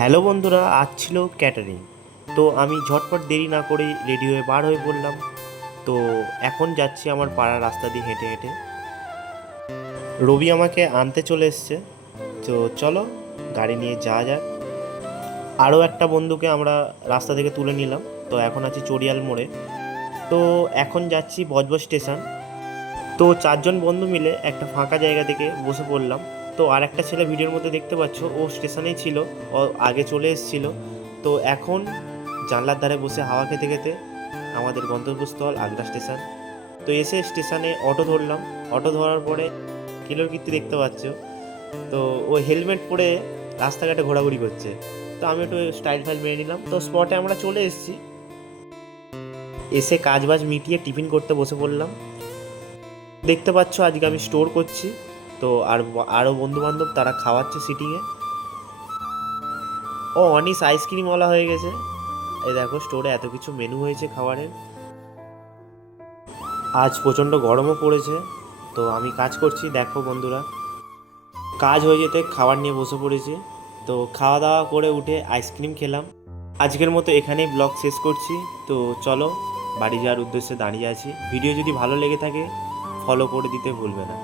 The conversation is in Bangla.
হ্যালো বন্ধুরা, আজ ছিল ক্যাটারিং। তো আমি ঝটপট দেরি না করে রেডি হয়ে বার হয়ে পড়লাম। তো এখন যাচ্ছি আমার পাড়ার রাস্তা দিয়ে হেঁটে হেঁটে। রবি আমাকে আনতে চলে এসছে। তো চলো গাড়ি নিয়ে যাওয়া যাক। আরও একটা বন্ধুকে আমরা রাস্তা থেকে তুলে নিলাম। তো এখন আছি চড়িয়াল মোড়ে। তো এখন যাচ্ছি বজবজ স্টেশন। তো চারজন বন্ধু মিলে একটা ফাঁকা জায়গা থেকে বসে পড়লাম। তো আর একটা ছেলে ভিডিওর মধ্যে দেখতে পাচ্ছ, ও স্টেশনেই ছিল, ও আগে চলে এসেছিল। তো এখন জানলার ধারে বসে হাওয়া খেতে খেতে আমাদের গন্তব্যস্থল আগ্রা স্টেশন। তো এসে স্টেশনে অটো ধরলাম। অটো ধরার পরে কিলোর কীর্তি দেখতে পাচ্ছ, তো ও হেলমেট পরে রাস্তাঘাটে ঘোরাঘুরি করছে। তো আমি একটু স্টাইল ফাইল মেরে নিলাম। তো স্পটে আমরা চলে এসেছি। এসে কাজ বাজ মিটিয়ে টিফিন করতে বসে পড়লাম। দেখতে পাচ্ছ আজকে আমি স্টোর করছি। তো আরও বন্ধুবান্ধব তারা খাওয়াচ্ছে সিটিংয়ে। ও অনিস আইসক্রিমওয়ালা হয়ে গেছে। এই দেখো স্টোরে এত কিছু মেনু হয়েছে খাবারের। আজ প্রচণ্ড গরমও পড়েছে। তো আমি কাজ করছি, দেখো বন্ধুরা। কাজ হয়ে যেতে খাবার নিয়ে বসে পড়েছি। তো খাওয়া দাওয়া করে উঠে আইসক্রিম খেলাম। আজকের মতো এখানেই ব্লগ শেষ করছি। তো চলো বাড়ি যাওয়ার উদ্দেশ্যে দাঁড়িয়ে আছি। ভিডিও যদি ভালো লেগে থাকে ফলো করে দিতে ভুলবে না।